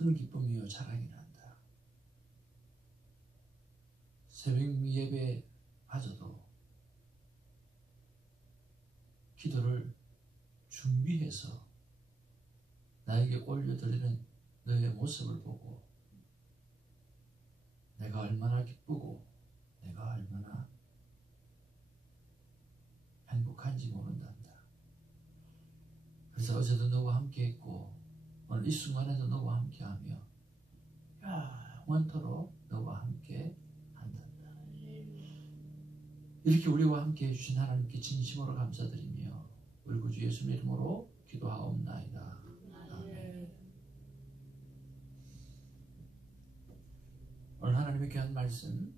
큰 기쁨이요 자랑이 난다. 새벽 예배마저도 기도를 준비해서 나에게 올려드리는 너의 모습을 보고 내가 얼마나 기쁘고 내가 얼마나 행복한지 모른단다. 그래서 어제도 너와 함께 했고 오늘 이 순간에도 너와 함께하며 영원토록 너와 함께 한단다. 이렇게 우리와 함께 해주신 하나님께 진심으로 감사드리며 우리 구주 예수님 이름으로 기도하옵나이다. 아멘. 오늘 하나님의 귀한 말씀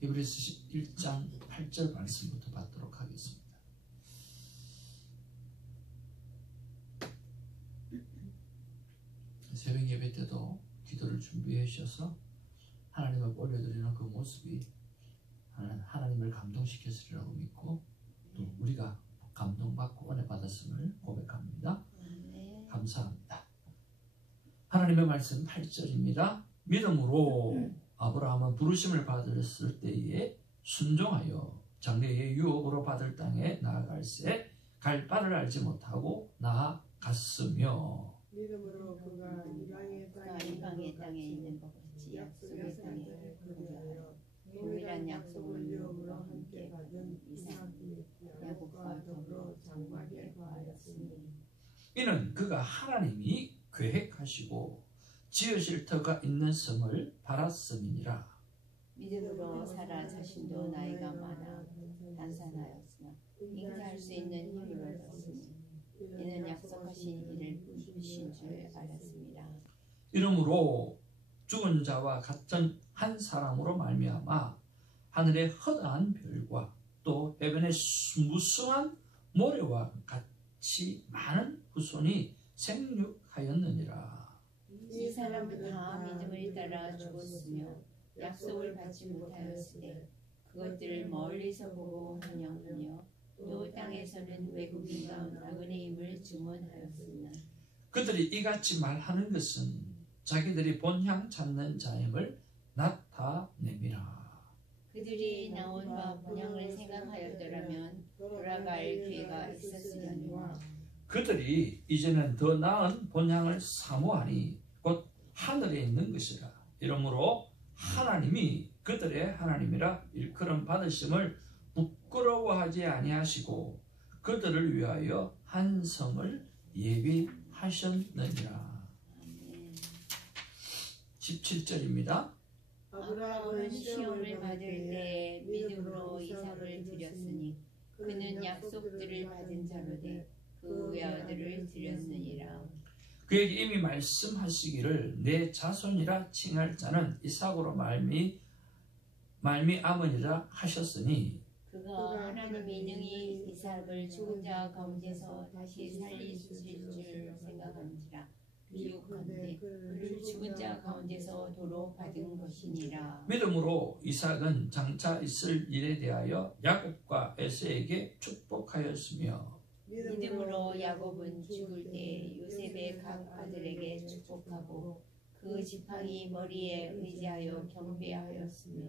히브리서 1장 8절 말씀부터 받도록 하겠습니다. 새벽 예배 때도 기도를 준비해 주셔서 하나님 앞에 올려드리는 그 모습이 하나님을 감동시켰으리라고 믿고 또 우리가 감동받고 은혜 받았음을 고백합니다. 감사합니다. 하나님의 말씀 8절입니다. 믿음으로 아브라함은 부르심을 받았을 때에 순종하여 장래의 유업으로 받을 땅에 나아갈새 갈 바를 알지 못하고 나아갔으며 믿음으로 그가 이방의 땅에 있는 것 같이 약속의 땅에 거주하여 동일한 약속을 유업으로 함께 받은 이삭이 야곱과 더불어 장막에 거하였으니 이는 그가 하나님이 계획하시고 지으실 터가 있는 성을 바랐음이니라. 믿음으로 사라 자신도 나이가 많아 단산하였으나 잉태할 수 있는 힘을 얻었으니 이는 약속하신 이를 부르신 줄 알았습니다. 이러므로 죽은 자와 같은 한 사람으로 말미암아 하늘의 허다한 별과 또 해변의 무성한 모래와 같이 많은 후손이 생육하였느니라. 이 사람은 다 믿음을 따라 죽었으며 약속을 받지 못하였으되 그것들을 멀리서 보고 환영하며 또 땅에서는 외국인과 나그네임을 증언하였으나 그들이 이같이 말하는 것은 자기들이 본향 찾는 자임을 나타냅니다. 그들이 나온과 본향을 생각하였더라면 돌아갈 기회가 있었으려니와 그들이 이제는 더 나은 본향을 사모하니 곧 하늘에 있는 것이라. 이러므로 하나님이 그들의 하나님이라 일컬음 받으심을 부끄러워하지 아니하시고 그들을 위하여 한 성을 예비하셨느니라. 17절입니다. 아브라함은 시험을 받을 때 믿음으로 이삭을 드렸으니 그는 약속들을 받은 자로되 그 외아들을 드렸느니라. 그에게 이미 말씀하시기를 내 자손이라 칭할 자는 이삭으로 말미암으리라 하셨으니 그가 하나님이 능히 이삭을 죽은 자 가운데서 다시 살리실 줄 생각한지라. 비유컨대 그를 죽은 자 가운데서 도로 받은 것이니라. 믿음으로 이삭은 장차 있을 일에 대하여 야곱과 에서에게 축복하였으며 믿음으로 야곱은 죽을 때 요셉의 각 아들에게 축복하고 그 지팡이 머리에 의지하여 경배하였으며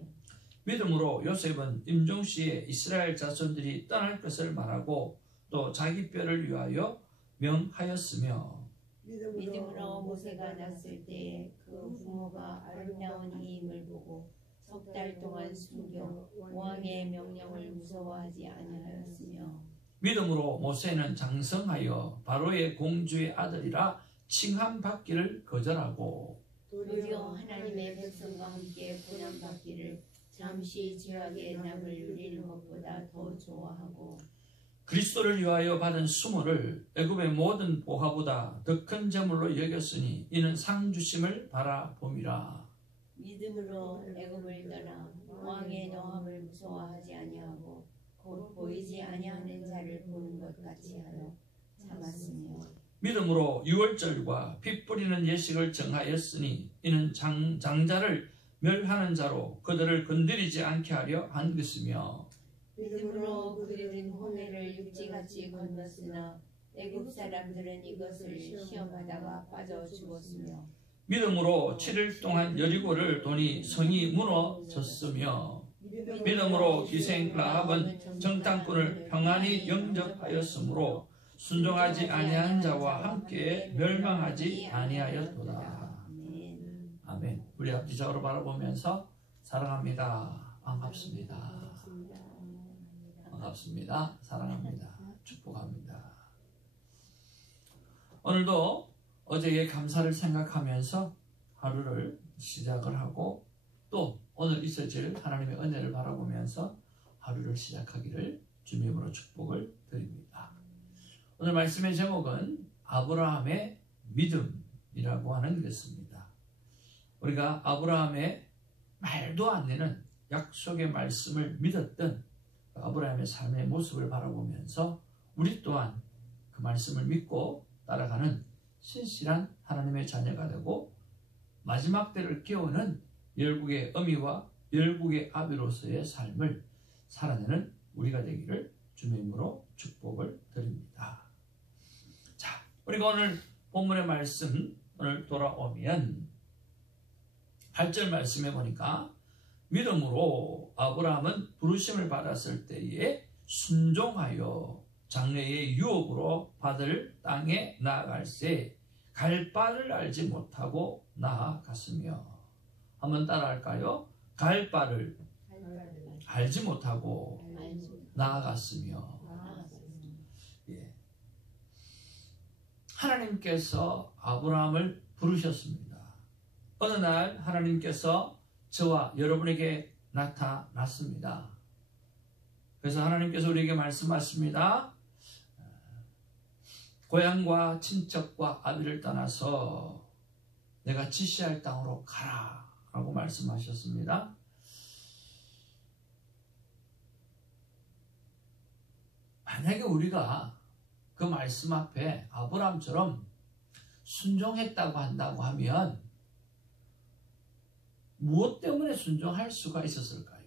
믿음으로 요셉은 임종시에 이스라엘 자손들이 떠날 것을 말하고 또 자기 뼈를 위하여 명하였으며 믿음으로 모세가 났을 때 그 부모가 아름다운 이임을 보고 석 달 동안 숨겨 왕의 명령을 무서워하지 아니하였으며 믿음으로 모세는 장성하여 바로의 공주의 아들이라 칭함받기를 거절하고 도리어 하나님의 백성과 함께 고난받기를 잠시 죄악의 낙을 누리는 것보다 더 좋아하고 그리스도를 위하여 받은 수모를 애굽의 모든 보화보다 더 큰 재물로 여겼으니 이는 상 주심을 바라봄이라. 믿음으로 애굽을 떠나 왕의 노함을 무서워하지 아니하고 곧 보이지 아니하는 자를 보는 것 같이 하여 참았으며 믿음으로 유월절과 피 뿌리는 예식을 정하였으니 이는 장자를 멸하는 자로 그들을 건드리지 않게 하려 한 것이며 믿음으로 그들은 홍해를 육지같이 건넜으나 애굽 사람들은 이것을 시험하다가 빠져 죽었으며 믿음으로 7일 동안 여리고를 도니 성이 무너졌으며 믿음으로 기생 라합은 정탐꾼을 평안히 영접하였으므로 순종하지 아니한 자와 함께 멸망하지 아니하였도다. 아멘. 우리 아버지 저를 바라보면서 사랑합니다. 반갑습니다. 반갑습니다. 사랑합니다. 축복합니다. 오늘도 어제의 감사를 생각하면서 하루를 시작을 하고 또 오늘 있어질 하나님의 은혜를 바라보면서 하루를 시작하기를 주님으로 축복을 드립니다. 오늘 말씀의 제목은 아브라함의 믿음이라고 하는 것입니다. 우리가 아브라함의 말도 안 되는 약속의 말씀을 믿었던 아브라함의 삶의 모습을 바라보면서 우리 또한 그 말씀을 믿고 따라가는 신실한 하나님의 자녀가 되고 마지막 때를 깨우는 열국의 어미와 열국의 아비로서의 삶을 살아내는 우리가 되기를 주님으로 축복을 드립니다. 자, 우리가 오늘 본문의 말씀 오늘 돌아오면 8절 말씀에 보니까 믿음으로 아브라함은 부르심을 받았을 때에 순종하여 장래의 유업으로 받을 땅에 나아갈새 갈 바를 알지 못하고 나아갔으며 한번 따라할까요? 갈 바를 알지 못하고 나아갔으며 예. 하나님께서 아브라함을 부르셨습니다. 어느 날 하나님께서 저와 여러분에게 나타났습니다. 그래서 하나님께서 우리에게 말씀하십니다. 고향과 친척과 아비를 떠나서 내가 지시할 땅으로 가라 라고 말씀하셨습니다. 만약에 우리가 그 말씀 앞에 아브라함처럼 순종했다고 한다고 하면 무엇 때문에 순종할 수가 있었을까요?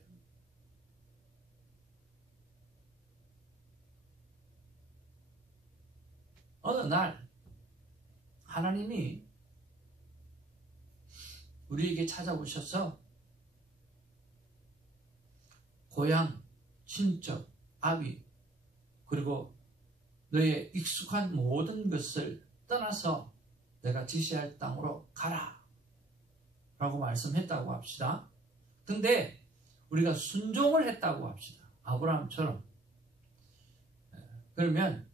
어느 날 하나님이 우리에게 찾아오셔서 고향, 친척, 아비 그리고 너의 익숙한 모든 것을 떠나서 내가 지시할 땅으로 가라 라고 말씀했다고 합시다. 근데 우리가 순종을 했다고 합시다. 아브라함처럼. 그러면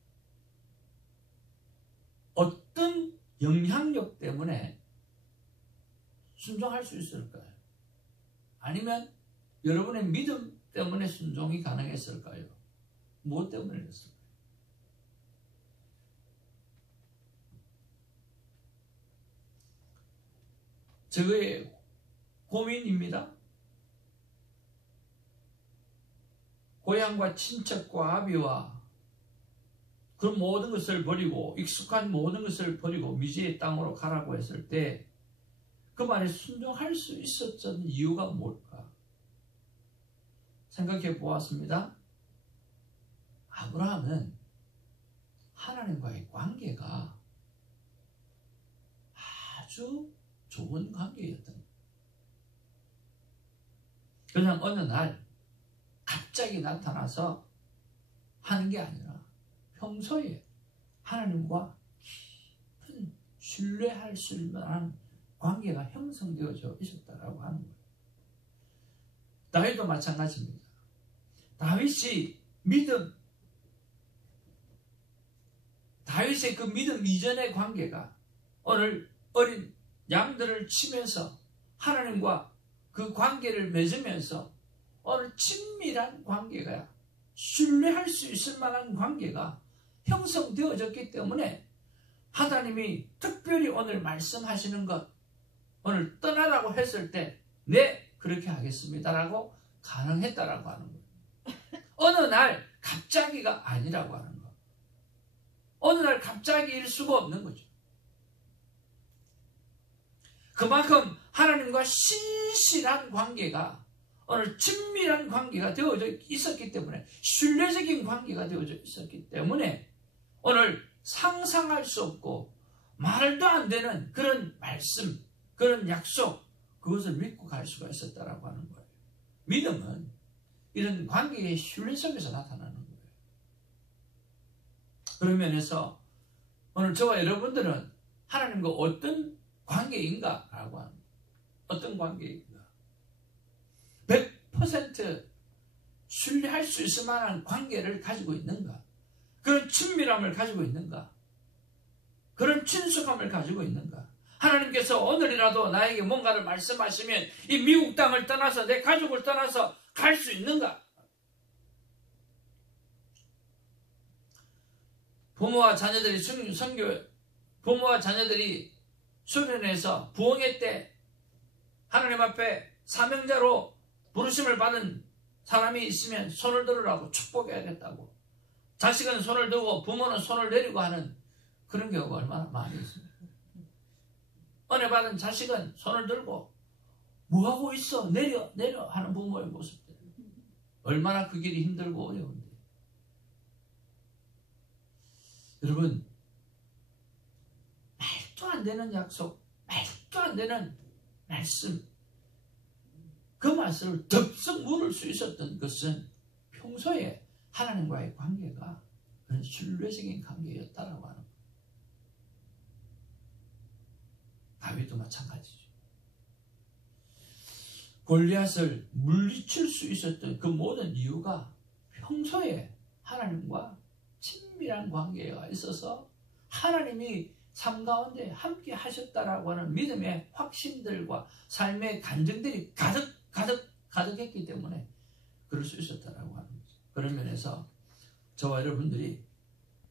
어떤 영향력 때문에 순종할 수 있을까요? 아니면 여러분의 믿음 때문에 순종이 가능했을까요? 무엇 때문에 그랬을까요? 저의 고민입니다. 고향과 친척과 아비와 그 모든 것을 버리고 익숙한 모든 것을 버리고 미지의 땅으로 가라고 했을 때 그 말에 순종할 수 있었던 이유가 뭘까? 생각해 보았습니다. 아브라함은 하나님과의 관계가 아주 좋은 관계였던 거예요. 그냥 어느 날 갑자기 나타나서 하는 게 아니라 평소에 하나님과 깊은 신뢰할 수 있는 관계가 형성되어져 있었다라고 하는 거예요. 다윗도 마찬가지입니다. 다윗의 그 믿음 이전의 관계가 오늘 어린 양들을 치면서 하나님과 그 관계를 맺으면서 오늘 친밀한 관계가 신뢰할 수 있을 만한 관계가 형성되어졌기 때문에 하나님이 특별히 오늘 말씀하시는 것 오늘 떠나라고 했을 때 네 그렇게 하겠습니다라고 가능했다라고 하는 거예요. 어느 날 갑자기가 아니라고 하는 거. 어느 날 갑자기일 수가 없는 거죠. 그만큼 하나님과 신실한 관계가 오늘 친밀한 관계가 되어져 있었기 때문에 신뢰적인 관계가 되어져 있었기 때문에 오늘 상상할 수 없고 말도 안 되는 그런 말씀 그런 약속, 그것을 믿고 갈 수가 있었다라고 하는 거예요. 믿음은 이런 관계의 신뢰 속에서 나타나는 거예요. 그런 면에서 오늘 저와 여러분들은 하나님과 어떤 관계인가? 라고 하는 거예요. 어떤 관계인가? 100% 신뢰할 수 있을 만한 관계를 가지고 있는가? 그런 친밀함을 가지고 있는가? 그런 친숙함을 가지고 있는가? 하나님께서 오늘이라도 나에게 뭔가를 말씀하시면 이 미국 땅을 떠나서 내 가족을 떠나서 갈 수 있는가? 부모와 자녀들이 수련회에서 부흥회 때 하나님 앞에 사명자로 부르심을 받은 사람이 있으면 손을 들으라고 축복해야겠다고, 자식은 손을 들고 부모는 손을 내리고 하는 그런 경우가 얼마나 많이 있습니다. 은혜 받은 자식은 손을 들고 뭐하고 있어? 내려 하는 부모의 모습들, 얼마나 그 길이 힘들고 어려운데. 여러분, 말도 안 되는 약속, 말도 안 되는 말씀, 그 말씀을 덥석 물을 수 있었던 것은 평소에 하나님과의 관계가 그런 신뢰적인 관계였다라고 하는 거예요. 다윗도 마찬가지죠. 골리앗을 물리칠 수 있었던 그 모든 이유가 평소에 하나님과 친밀한 관계가 있어서 하나님이 삶 가운데 함께 하셨다라고 하는 믿음의 확신들과 삶의 간증들이 가득했기 때문에 그럴 수 있었다라고 하는 거죠. 그런 면에서 저와 여러분들이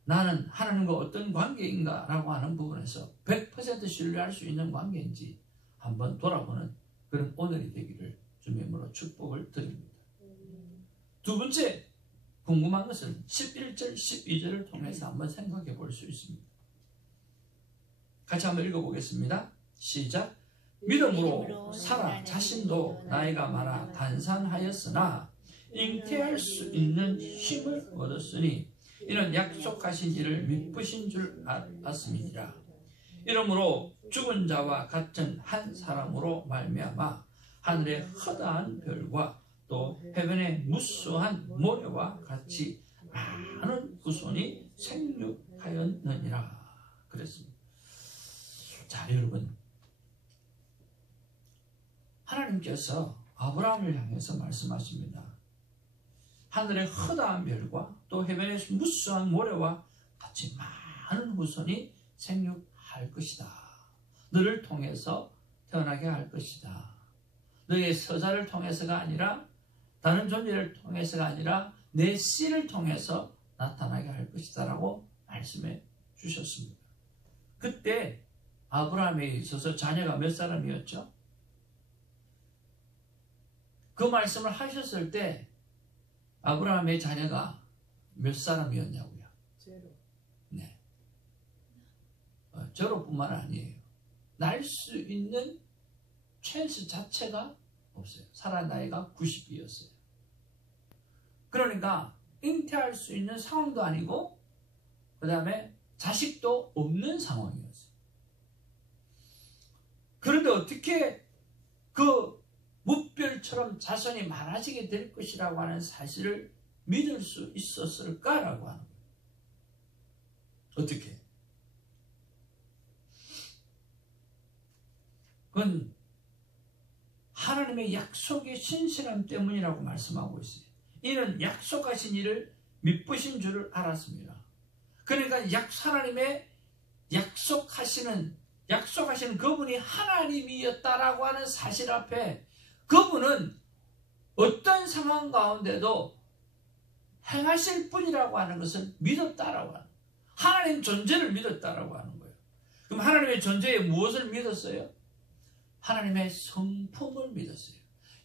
나는 하나님과 어떤 관계인가 라고 하는 부분에서 100% 신뢰할 수 있는 관계인지 한번 돌아보는 그런 오늘이 되기를 주님으로 축복을 드립니다. 두 번째 궁금한 것은 11절 12절을 통해서 한번 생각해 볼 수 있습니다. 같이 한번 읽어보겠습니다. 시작. 믿음으로 사라 자신도 나이가 많아 단산하였으나 잉태할 수 있는 힘을 얻었으니 이는 약속하신 이를 미쁘신 줄 알았음이니라. 이러므로 죽은 자와 같은 한 사람으로 말미암아 하늘의 허다한 별과 또 해변의 무수한 모래와 같이 많은 후손이 생육하였느니라. 그랬습니다. 자, 여러분, 하나님께서 아브라함을 향해서 말씀하십니다. 하늘의 허다한 별과 또 해변의 무수한 모래와 같이 많은 후손이 생육할 것이다. 너를 통해서 태어나게 할 것이다. 너의 서자를 통해서가 아니라, 다른 존재를 통해서가 아니라 내 씨를 통해서 나타나게 할 것이다 라고 말씀해 주셨습니다. 그때 아브라함에 있어서 자녀가 몇 사람이었죠? 그 말씀을 하셨을 때 아브라함의 자녀가 몇 사람이었냐고요? 제로. 네. 제로뿐만 아니에요. 날 수 있는 찬스 자체가 없어요. 살아 나이가 90이었어요. 그러니까 잉태할 수 있는 상황도 아니고 그 다음에 자식도 없는 상황이었어요. 그런데 어떻게 그 무별처럼 자손이 많아지게 될 것이라고 하는 사실을 믿을 수 있었을까라고 하는 거예요. 어떻게? 그건 하나님의 약속의 신실함 때문이라고 말씀하고 있어요. 이는 약속하신 일을 미쁘신 줄을 알았습니다. 그러니까 하나님의 약속하시는 그분이 하나님이었다라고 하는 사실 앞에 그분은 어떤 상황 가운데도 행하실 분이라고 하는 것을 믿었다라고 하는 거예요. 하나님 존재를 믿었다라고 하는 거예요. 그럼 하나님의 존재에 무엇을 믿었어요? 하나님의 성품을 믿었어요.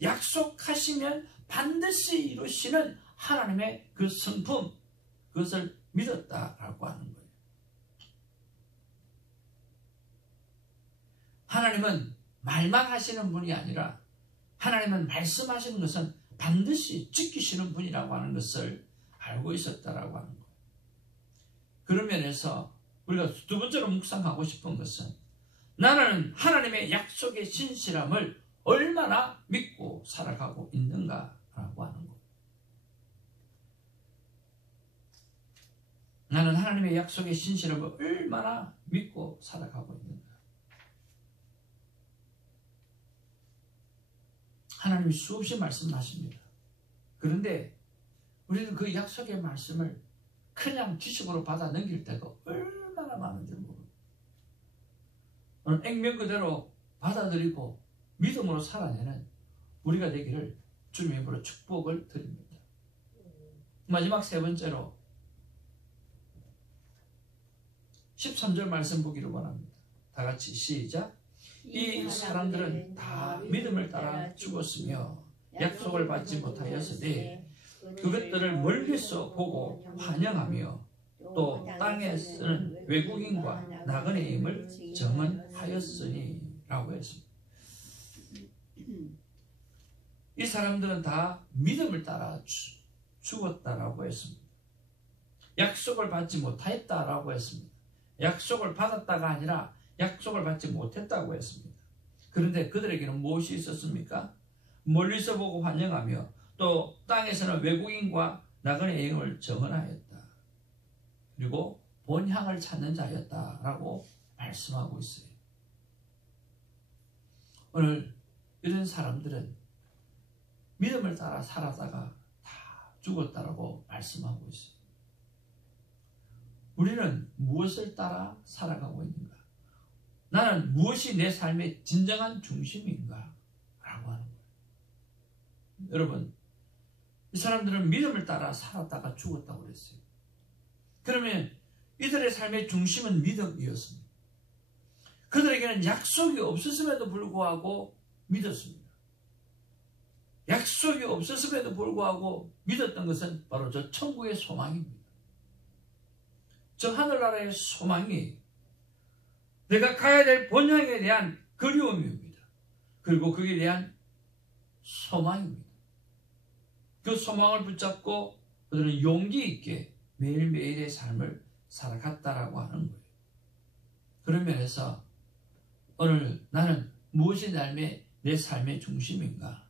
약속하시면 반드시 이루시는 하나님의 그 성품, 그것을 믿었다라고 하는 거예요. 하나님은 말만 하시는 분이 아니라 하나님은 말씀하시는 것은 반드시 지키시는 분이라고 하는 것을 알고 있었다라고 하는 거예요. 그런 면에서 우리가 두 번째로 묵상하고 싶은 것은 나는 하나님의 약속의 신실함을 얼마나 믿고 살아가고 있는가라고 하는 것. 나는 하나님의 약속의 신실함을 얼마나 믿고 살아가고 있는가. 하나님이 수없이 말씀하십니다. 그런데 우리는 그 약속의 말씀을 그냥 지식으로 받아 넘길 때가 얼마나 많은지 모릅니다. 오늘 액면 그대로 받아들이고 믿음으로 살아내는 우리가 되기를 주님의 이름으로 축복을 드립니다. 마지막 세 번째로 13절 말씀 보기를 원합니다. 다 같이 시작. 이 사람들은 다 믿음을 따라 죽었으며 약속을 받지 못하였으니 그것들을 멀리서 보고 환영하며 또 땅에 쓰는 외국인과 나그네의 힘을 정언하였으니 라고 했습니다. 이 사람들은 다 믿음을 따라 죽었다라고 했습니다. 약속을 받지 못하였다라고 했습니다. 약속을 받았다가 아니라 약속을 받지 못했다고 했습니다. 그런데 그들에게는 무엇이 있었습니까? 멀리서 보고 환영하며 또 땅에서는 외국인과 나그네의 힘을 정언하였다. 그리고 본향을 찾는 자였다라고 말씀하고 있어요. 오늘 이런 사람들은 믿음을 따라 살아다가 다 죽었다라고 말씀하고 있어요. 우리는 무엇을 따라 살아가고 있는가? 나는 무엇이 내 삶의 진정한 중심인가? 라고 하는 거예요. 여러분, 이 사람들은 믿음을 따라 살았다가 죽었다고 그랬어요. 그러면 이들의 삶의 중심은 믿음이었습니다. 그들에게는 약속이 없었음에도 불구하고 믿었습니다. 약속이 없었음에도 불구하고 믿었던 것은 바로 저 천국의 소망입니다. 저 하늘나라의 소망이 내가 가야 될 본향에 대한 그리움입니다. 그리고 거기에 대한 소망입니다. 그 소망을 붙잡고 그들은 용기 있게 매일매일의 삶을 살아갔다라고 하는 거예요. 그런 면에서 오늘 나는 무엇이 내 삶의 중심인가?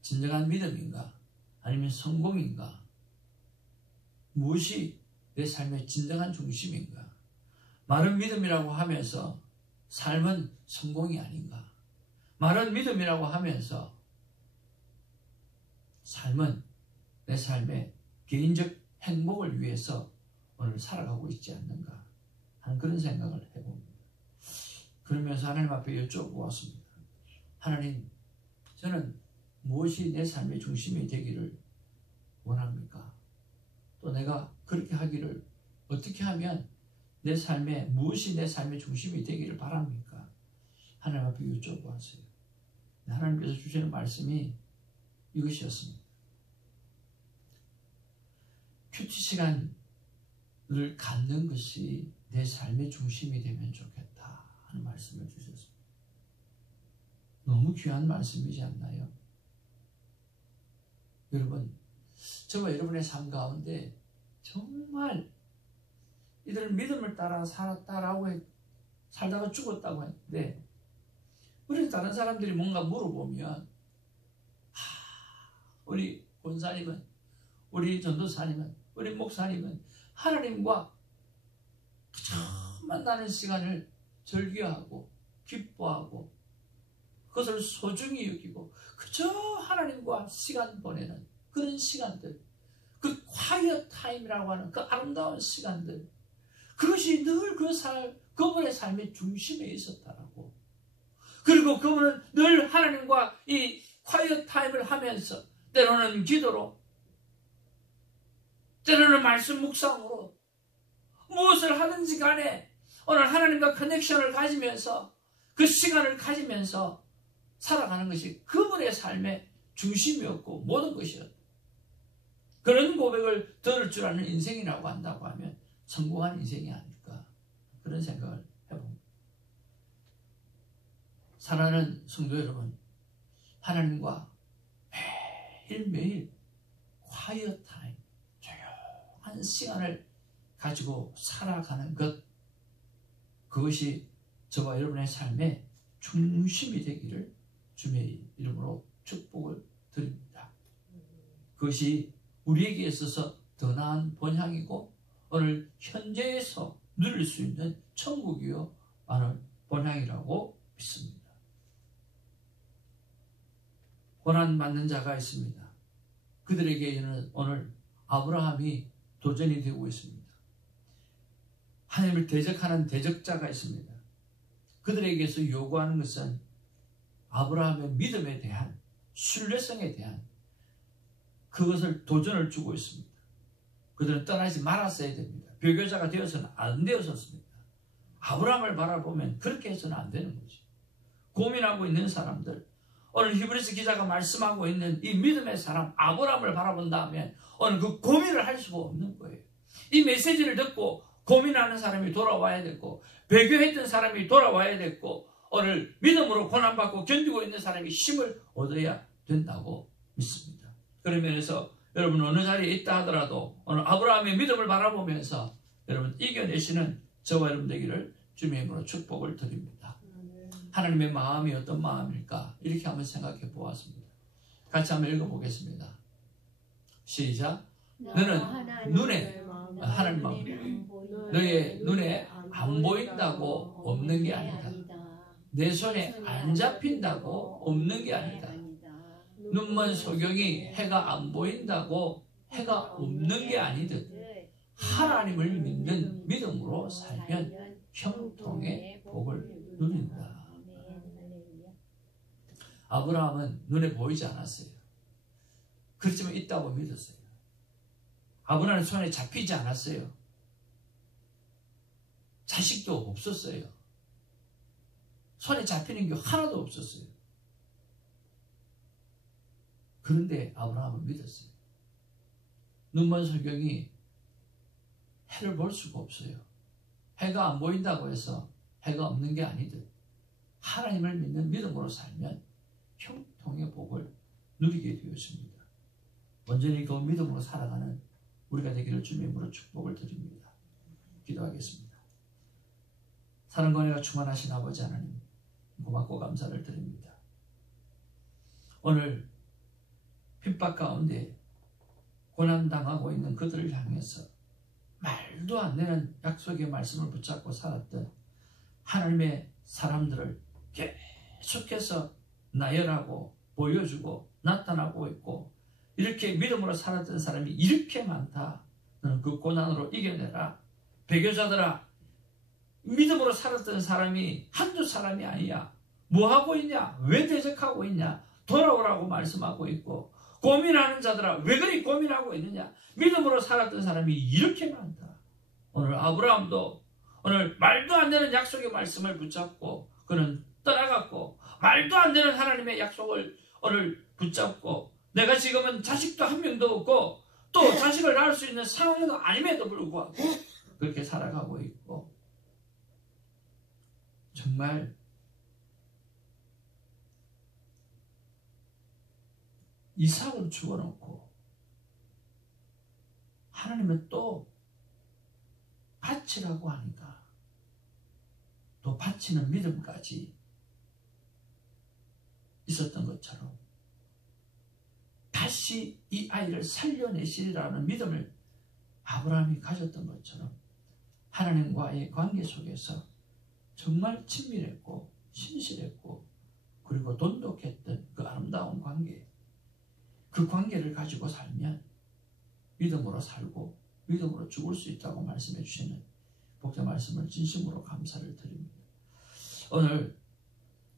진정한 믿음인가? 아니면 성공인가? 무엇이 내 삶의 진정한 중심인가? 말은 믿음이라고 하면서 삶은 성공이 아닌가? 말은 믿음이라고 하면서 삶은 내 삶의 개인적 행복을 위해서 오늘 살아가고 있지 않는가 하는 그런 생각을 해봅니다. 그러면서 하나님 앞에 여쭤보았습니다. 하나님, 저는 무엇이 내 삶의 중심이 되기를 원합니까? 또 내가 그렇게 하기를 어떻게 하면 무엇이 내 삶의 중심이 되기를 바랍니까? 하나님 앞에 여쭤보았어요. 하나님께서 주시는 말씀이 이것이었습니다. 큐티 시간을 갖는 것이 내 삶의 중심이 되면 좋겠다 하는 말씀을 주셨습니다. 너무 귀한 말씀이지 않나요? 여러분, 저와 여러분의 삶 가운데 정말 이들 믿음을 따라 살았다라고 살다가 죽었다고 했는데, 우리 다른 사람들이 뭔가 물어보면 우리 권사님은, 우리 전도사님은, 우리 목사님은 하나님과 처음 만나는 시간을 즐겨하고 기뻐하고 그것을 소중히 여기고 그저 하나님과 시간 보내는 그런 시간들, 그 quiet time이라고 하는 그 아름다운 시간들, 그것이 늘 그분의 삶의 중심에 있었다라고. 그리고 그분은 늘 하나님과 이 quiet time을 하면서 때로는 기도로, 때로는 말씀 묵상으로 무엇을 하든지 간에 오늘 하나님과 커넥션을 가지면서 그 시간을 가지면서 살아가는 것이 그분의 삶의 중심이었고 모든 것이었다. 그런 고백을 들을 줄 아는 인생이라고 한다고 하면 성공한 인생이 아닐까, 그런 생각을 해봅니다. 사랑하는 성도 여러분, 하나님과 매일매일 quiet time, 조용한 시간을 가지고 살아가는 것, 그것이 저와 여러분의 삶의 중심이 되기를 주님의 이름으로 축복을 드립니다. 그것이 우리에게 있어서 더 나은 본향이고 오늘 현재에서 누릴 수 있는 천국이요 많은 본향이라고 믿습니다. 고난받는 자가 있습니다. 그들에게는 오늘 아브라함이 도전이 되고 있습니다. 하나님을 대적하는 대적자가 있습니다. 그들에게서 요구하는 것은 아브라함의 믿음에 대한 신뢰성에 대한 그것을 도전을 주고 있습니다. 그들은 떠나지 말았어야 됩니다. 배교자가 되어서는 안 되었었습니다. 아브라함을 바라보면 그렇게 해서는 안 되는 거죠. 고민하고 있는 사람들, 오늘 히브리서 기자가 말씀하고 있는 이 믿음의 사람 아브라함을 바라본다면 오늘 그 고민을 할 수가 없는 거예요. 이 메시지를 듣고 고민하는 사람이 돌아와야 되고 배교했던 사람이 돌아와야 되고 오늘 믿음으로 고난받고 견디고 있는 사람이 힘을 얻어야 된다고 믿습니다. 그런 면에서 여러분 어느 자리에 있다 하더라도 오늘 아브라함의 믿음을 바라보면서 여러분 이겨내시는 저와 여러분 되기를 주님의 이름으로 축복을 드립니다. 하나님의 마음이 어떤 마음일까? 이렇게 한번 생각해 보았습니다. 같이 한번 읽어보겠습니다. 시작. 너는 하나님 마음, 너의 눈에 안 보인다고 없는 게 아니다. 내 손에 안 잡힌다고 없는 게 아니다. 눈먼 소경이 해가 안 보인다고 해가 없는 게 아니듯 하나님을 믿는 믿음으로 살면 형통의 복을 누린다. 아브라함은 눈에 보이지 않았어요. 그렇지만 있다고 믿었어요. 아브라함은 손에 잡히지 않았어요. 자식도 없었어요. 손에 잡히는 게 하나도 없었어요. 그런데 아브라함은 믿었어요. 눈먼 소경이 해를 볼 수가 없어요. 해가 안 보인다고 해서 해가 없는 게 아니듯 하나님을 믿는 믿음으로 살면 형통의 복을 누리게 되었습니다. 온전히 그 믿음으로 살아가는 우리가 되기를 주님으로 축복을 드립니다. 기도하겠습니다. 사랑과 은혜가 충만하신 아버지 하나님 고맙고 감사를 드립니다. 오늘 핍박 가운데 고난당하고 있는 그들을 향해서 말도 안 되는 약속의 말씀을 붙잡고 살았던 하나님의 사람들을 계속해서 나열하고 보여주고 나타나고 있고 이렇게 믿음으로 살았던 사람이 이렇게 많다. 너는 그 고난으로 이겨내라. 배교자들아, 믿음으로 살았던 사람이 한두 사람이 아니야. 뭐하고 있냐? 왜 대적하고 있냐? 돌아오라고 말씀하고 있고 고민하는 자들아 왜 그리 고민하고 있느냐? 믿음으로 살았던 사람이 이렇게 많다. 오늘 아브라함도 오늘 말도 안 되는 약속의 말씀을 붙잡고 그는 떠나갔고 말도 안 되는 하나님의 약속을 오늘 붙잡고 내가 지금은 자식도 한 명도 없고 또 자식을 낳을 수 있는 상황도 아님에도 불구하고 그렇게 살아가고 있고 정말 이삭을 죽어놓고 하나님은 또 바치라고 하니까 또 바치는 믿음까지 있었던 것처럼 다시 이 아이를 살려내시리라는 믿음을 아브라함이 가졌던 것처럼 하나님과의 관계 속에서 정말 친밀했고 신실했고 그리고 돈독했던 그 아름다운 관계 그 관계를 가지고 살면 믿음으로 살고 믿음으로 죽을 수 있다고 말씀해 주시는 복된 말씀을 진심으로 감사를 드립니다. 오늘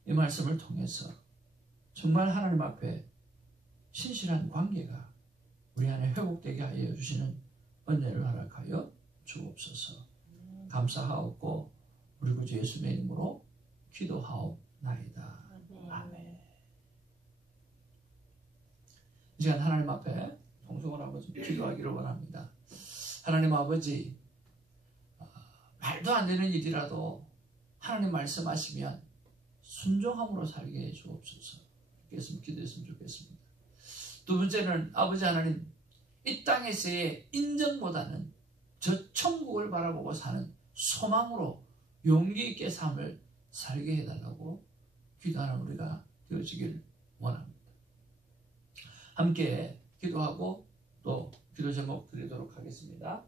이 말씀을 통해서 정말 하나님 앞에 신실한 관계가 우리 안에 회복되게 하여 주시는 은혜를 허락하여 주옵소서. 감사하옵고 우리 구주 예수의 이름으로 기도하옵나이다. 아멘. 이 시간 하나님 앞에 동성을 한번 좀 기도하기를 원합니다. 하나님 아버지, 말도 안 되는 일이라도 하나님 말씀하시면 순종함으로 살게 해 주옵소서. 이렇게 기도했으면 좋겠습니다. 두 번째는 아버지 하나님, 이 땅에서의 인정보다는 저 천국을 바라보고 사는 소망으로 용기 있게 삶을 살게 해달라고 기도하는 우리가 되어지길 원합니다. 함께 기도하고 또 기도 제목 드리도록 하겠습니다.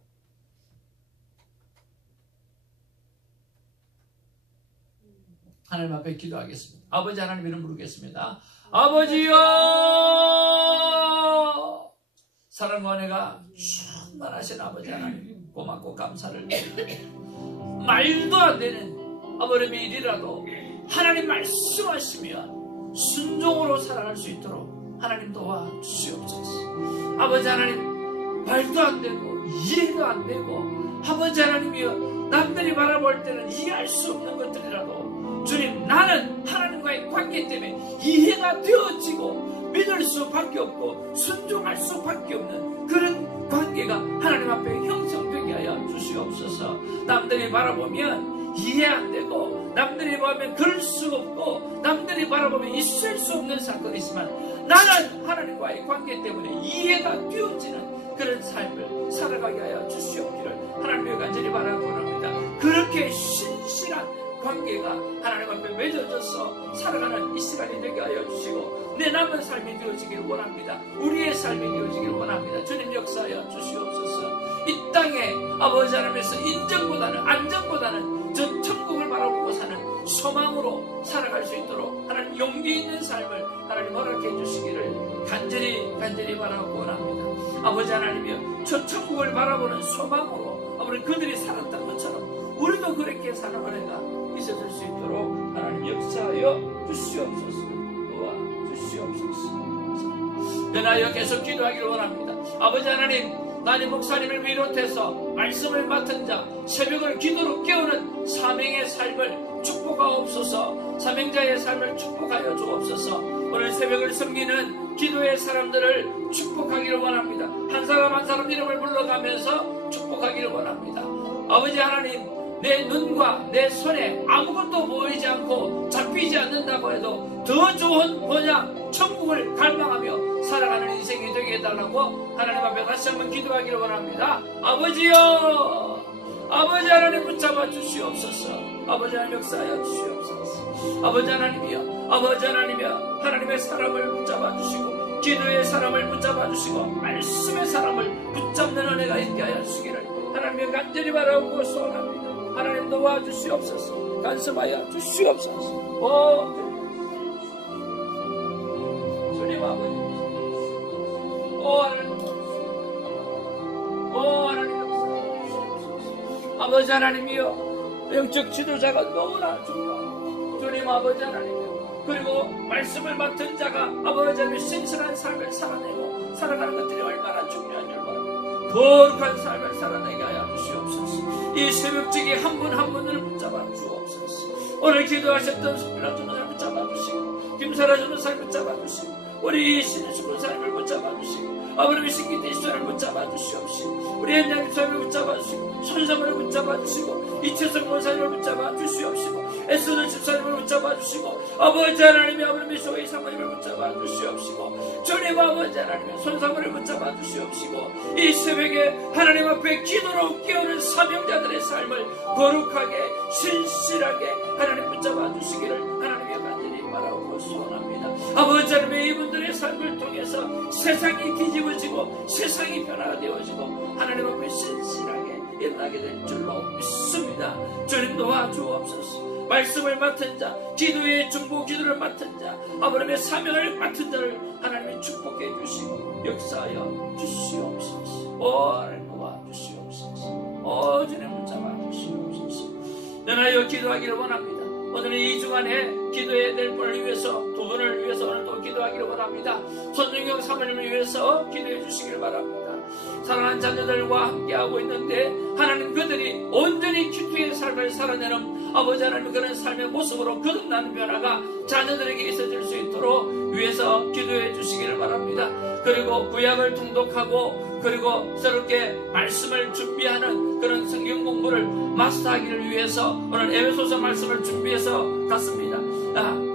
하나님 앞에 기도하겠습니다. 아버지 하나님 이름 부르겠습니다. 아버지여, 사랑과 은혜가 충만하신 아버지 하나님 고맙고 감사를 드립니다. 말도 안 되는 아버님의 일이라도 하나님 말씀하시면 순종으로 살아갈 수 있도록 하나님 도와주시옵소서. 아버지 하나님, 말도 안 되고 이해도 안 되고 아버지 하나님이여, 남들이 바라볼 때는 이해할 수 없는 것들이라도 주님, 나는 하나님과의 관계 때문에 이해가 되어지고 믿을 수밖에 없고 순종할 수밖에 없는 그런 관계가 하나님 앞에 형성되게 하여 주시옵소서. 남들이 바라보면 이해 안 되고 남들이 보면 그럴 수 없고 남들이 바라보면 있을 수 없는 사건이지만 나는 하나님과의 관계 때문에 이해가 되어지는 그런 삶을 살아가게 하여 주시옵기를 하나님의 간절히 바라고 합니다. 그렇게 신실한 관계가 하나님 앞에 맺어져서 살아가는 이 시간이 되게 하여 주시고 내 남은 삶이 되어지길 원합니다. 우리의 삶이 되어지길 원합니다. 주님 역사하여 주시옵소서. 이 땅에 아버지 하나님께서 인정보다는 안정보다는 저 천국을 바라보고 사는 소망으로 살아갈 수 있도록 하나님 용기 있는 삶을 하나님 허락해 주시기를 간절히 바라고 원합니다. 아버지 하나님이여, 저 천국을 바라보는 소망으로 아버지 그들이 살았던 것처럼 우리도 그렇게 사는 은혜가 있어질 수 있도록 하나님 역사하여 주시옵소서. 도와주시옵소서. 변하여 계속 기도하기를 원합니다. 아버지 하나님, 나님 목사님을 비롯해서 말씀을 맡은 자, 새벽을 기도로 깨우는 사명의 삶을 축복하옵소서. 사명자의 삶을 축복하여 주옵소서. 오늘 새벽을 섬기는 기도의 사람들을 축복하기를 원합니다. 한 사람 한 사람 이름을 불러가면서 축복하기를 원합니다. 아버지 하나님, 내 눈과 내 손에 아무것도 보이지 않고 잡히지 않는다고 해도 더 좋은 번영, 천국을 갈망하며 살아가는 인생이 되게 해달라고 하나님 앞에 다시 한번 기도하기를 원합니다. 아버지여, 아버지 하나님 붙잡아 주시옵소서. 아버지 하나님 역사하여 주시옵소서. 아버지 하나님이여, 아버지 하나님이여, 하나님의 사람을 붙잡아 주시고 기도의 사람을 붙잡아 주시고 말씀의 사람을 붙잡는 은혜가 있게 하여 주시기를 하나님의 간절히 바라고 소원합니다. 하나님 도와주시옵소서. 간섭하여 주시옵소서. 주님 아버지, 하나님 아버지 하나님이여, 영적 지도자가 너무나 중요합니다. 주님 아버지 하나님이여, 그리고 말씀을 맡은 자가 아버지 하나님의 신실한 삶을 살아내고 살아가는 것들이 얼마나 중요한 줄 모릅니다. 거룩한 삶을 살아내게 하여 주시옵소서. 이 새벽지기 한 분 한 분을 붙잡아 주옵소서. 오늘 기도하셨던 손필아 전사를 붙잡아 주시고 김사라 전사를 붙잡아 주시고 우리 신수군 사람을 붙잡아 주시고 아버님의 신기대 시절을 붙잡아 주시옵시고 우리 현장님 사람을 붙잡아 주시고 손사람을 붙잡아 주시고 이채성 원사님을 붙잡아 주시옵시고 에스더 집사님을 붙잡아 주시고 아버지 하나님의 아버님의 소위 사모님을 붙잡아 주시옵시고 주님 아버지 하나님의 손사모를 붙잡아 주시옵시고 이 새벽에 하나님 앞에 기도로 깨우는 사명자들의 삶을 거룩하게 신실하게 하나님 붙잡아 주시기를 하나님의 간절히 바라고 소원합니다. 아버지 하나님의 이분들의 삶을 통해서 세상이 뒤집어지고 세상이 변화되어지고 하나님 앞에 신실하게 일어나게 될 줄로 믿습니다. 주님 도와주옵소서. 말씀을 맡은 자, 기도의 중보 기도를 맡은 자, 아버님의 사명을 맡은 자를 하나님이 축복해 주시고 역사하여 주시옵소서. 하나님 도와주시옵소서. 주님 붙잡아 주시옵소서. 연하여 기도하기를 원합니다. 오늘 이 주간에 기도해야 될 분을 위해서 두 분을 위해서 오늘도 기도하기를 원합니다. 손중경 사모님을 위해서 기도해 주시기를 바랍니다. 사랑하는 자녀들과 함께하고 있는데 하나님 그들이 온전히 기도의 삶을 살아내는 아버지 하나님 그런 삶의 모습으로 거듭나는 변화가 자녀들에게 있어질 수 있도록 위해서 기도해 주시기를 바랍니다. 그리고 구약을 통독하고 그리고 새롭게 말씀을 준비하는 그런 성경 공부를 마스터하기를 위해서 오늘 에베소서 말씀을 준비해서 갔습니다.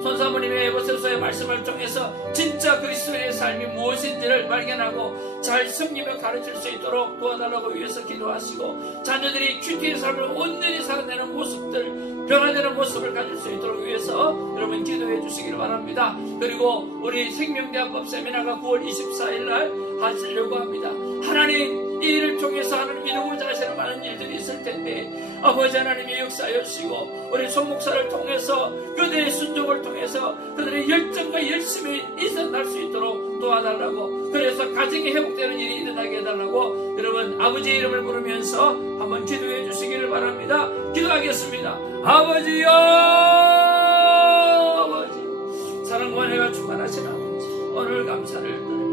손사모 사모님의 에베소서의 말씀을 통해서 진짜 그리스도인의 삶이 무엇인지를 발견하고 잘 섬기며 가르칠 수 있도록 도와달라고 위해서 기도하시고, 자녀들이 큐티의 삶을 온전히 살아내는 모습들, 변화되는 모습을 가질 수 있도록 위해서 여러분 기도해 주시기를 바랍니다. 그리고 우리 생명대학법 세미나가 9월 24일 날 하시려고 합니다. 하나님, 이 일을 통해서 하나님 이루고자 하시는 많은 일들이 있을 텐데 아버지 하나님이 역사하여 주시고, 우리 손 목사를 통해서 그들의 순종을 통해서 그들의 열정과 열심히 일어날 수 있도록 도와달라고, 그래서 가정이 회복되는 일이 일어나게 해달라고 여러분 아버지의 이름을 부르면서 한번 기도해 주시기를 바랍니다. 기도하겠습니다. 아버지요, 아버지, 사랑과 은혜가 충만하신 아버지, 오늘 감사를 드립니다.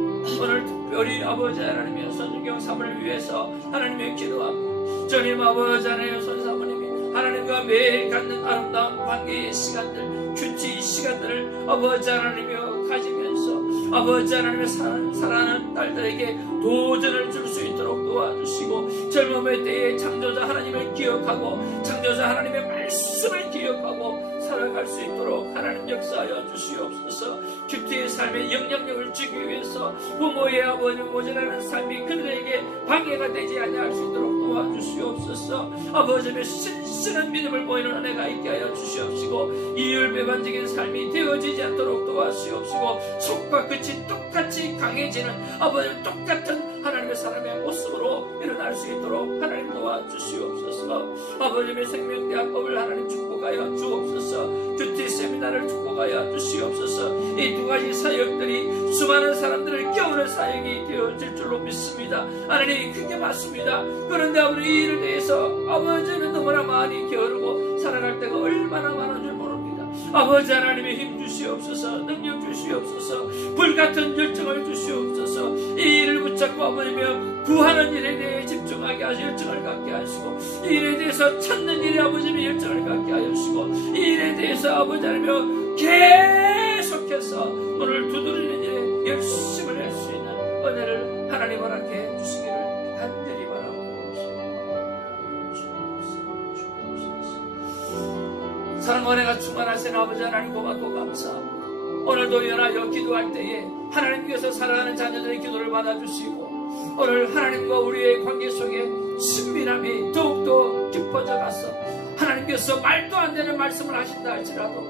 오늘 특별히 아버지 하나님의 손준경 사모를 위해서 하나님의 기도합니다. 주님 아버지 하나님의 손 사모님이 하나님과 매일 갖는 아름다운 관계의 시간들, 큐티 시간들을 아버지 하나님이여 가지면서 아버지 하나님의 사랑하는 딸들에게 도전을 줄 수 있도록 도와주시고, 젊음의 때에 창조자 하나님을 기억하고 창조자 하나님의 말씀을 기억하고 살아갈 수 있도록 하나님 역사하여 주시옵소서. 큐티의 삶의 영향력을 주기 위해서 부모의 아버지 모자라는 삶이 그들에게 방해가 되지 아니할 수 있도록 도와주시옵소서. 아버지의 신실한 믿음을 보이는 은혜가 있게 하여 주시옵시고, 이율배반적인 삶이 되어지지 않도록 도와주시옵시고, 속과 끝이 똑같이 강해지는 아버지 똑같은 하나님의 사람의 모습으로 일어날 수 있도록 하나님 도와주시옵소서. 아버지의 생명대학법을 하나님 축복하여 주옵소서. 큐티 세미나를 축복하여 주시옵소서. 이 두 가지 사역들이 수많은 사람들을 깨우는 사역이 되어질 줄로 믿습니다. 하나님, 그게 맞습니다. 그런데 아버지 이 일에 대해서 아버지는 너무나 많이 게으르고 살아갈 때가 얼마나 많은 줄 모릅니다. 아버지 하나님의 힘 주시옵소서. 능력 주시옵소서. 불같은 열정을 주시옵소서. 이 일을 붙잡고 아버지며 구하는 일에 대해 집중하게 하시고 열정을 갖게 하시고, 이 일에 대해서 찾는 일에 아버지의 열정을 갖게 하시고, 이 일에 대해서 아버지 하나며 계속해서 오늘 두드리는 일에 열심을 낼 수 있는 은혜를 하나님 허락해 주시기를 간절히 바라고 있습니다. 사랑과 은혜가 충만하신 아버지 하나님 고맙고 감사합니다. 오늘도 연하여 기도할 때에 하나님께서 사랑하는 자녀들의 기도를 받아주시고, 오늘 하나님과 우리의 관계 속에 친밀함이 더욱더 깊어져 가서 하나님께서 말도 안 되는 말씀을 하신다 할지라도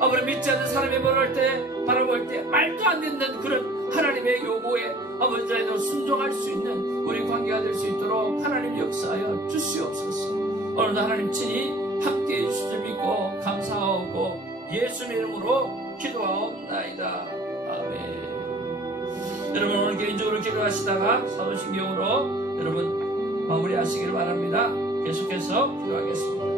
아버지 믿지 않는 사람이 말할 때 바라볼 때 말도 안 되는 그런 하나님의 요구에 아버지 자녀도 순종할 수 있는 우리 관계가 될 수 있도록 하나님 역사하여 주시옵소서. 오늘도 하나님 친히 함께해 주실 줄 믿고 감사하고 예수님 이름으로 기도하옵나이다. 아멘. 여러분 오늘 개인적으로 기도하시다가 사도신경으로 여러분 마무리하시길 바랍니다. 계속해서 기도하겠습니다.